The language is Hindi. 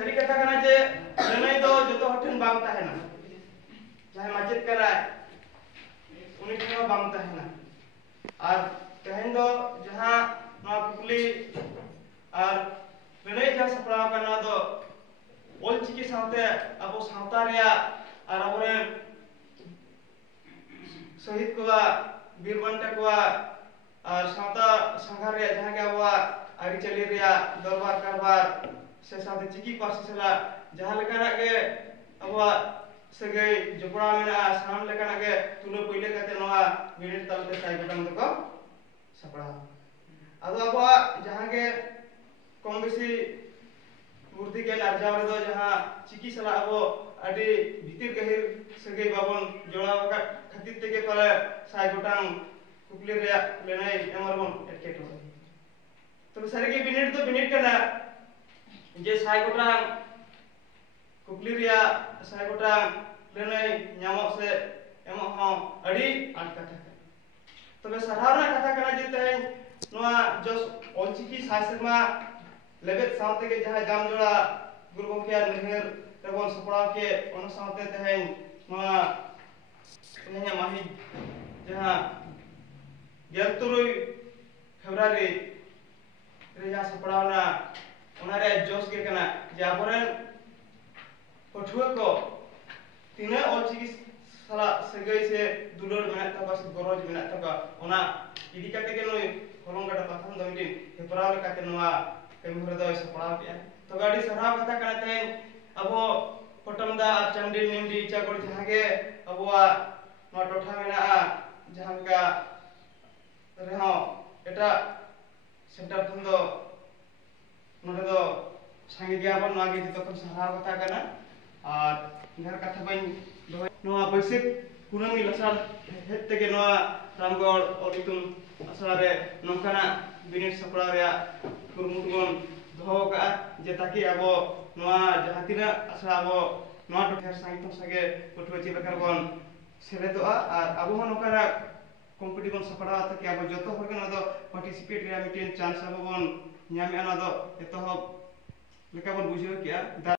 सारी कथा करना जे लड़ाई दो जो तो हटन बांग ताहेना जहां माचेत कराय उनी ठेंगा बांग ताहेना और तेहेन दो जहां नवा कुकली और लड़ाई जहां सपड़ाव करना दो ओलचिकी साथे अब सावता रेया और अबरे शहीद को वीर बंटे को और सावता संघार रे जहां के अब आरी चली रेया दरबार कारबार से साथे चिकी पासी सला जहां लेकाना के अब सगै जपड़ा मेना साम लेकाना के तुलो पहिले कते नवा मिनिट तलते साइ गटम दको सपड़ा आदो अब जहां के कम बेसी मूर्ति के अर्जाव रे दो जहां चिकी सला अब आडी भितिर गहिर सगै बाबन जोड़ा खातिर तेगे परे साइ गटाम कुकली रे लेनाय एमरबन एटकेटो तो सारे के मिनिट तो मिनिट कना जे साइ गटाम कुकली रे साइ गटाम लेनाय न्यामो से एमो हो आडी आट कथा तबे साधारण कथा कना जे तेन नोआ जस ओलचिकी सासरमा लेबेत सावते के जहां जाम जोड़ा गुरु गंखिया नहर रेबन सपड़ा के ओन सावते तेन नोआ तेहnya माही जहां 17 फेब्रुआरी रे जहां सपड़ावना ओनारे जोश के कना जे आबरेन पठुआ को तीना ओलचिकी साला सगै से दुलर मेना तबा से गरज मेना तबा ओना इदी काते के नय हलंगाटा पाथन दो मिटिन हेपराव काते नोआ कमी दो सपड़ाव के तो गाड़ी सराव कथा कना तेन अबो पटमदा चंडिल निमडी चागोड़ जहां के अबोआ नोआ टोठा मेना जहां का रेहो एटा सेंटर खन दो नोडे दो सांगे गयाबन नोआ गे जतखन सराव कथा कना और घर कथा बइन दो नोआ बैसिक कुनामी लसार हेत तेगे नोआ रामगढ़ ओलितुम असरा रे नोंकाना बिनिट सपड़ा रे कुरमुटबन दोहो का जे ताकि आबो नोआ जहां तिना असरा आबो नोआ टोठा सांगित सगे पठुआ चिलकारबन सेलेदोआ और आबो हो नोकाना कॉम्पिटिशन सपड़ा ताकि आबो जतो हर के नदो पार्टिसिपेट रे मिटिन चांस आबो बन न्यामे ना दो एतो लेका बन बुझियो किया